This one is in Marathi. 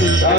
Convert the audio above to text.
Yeah.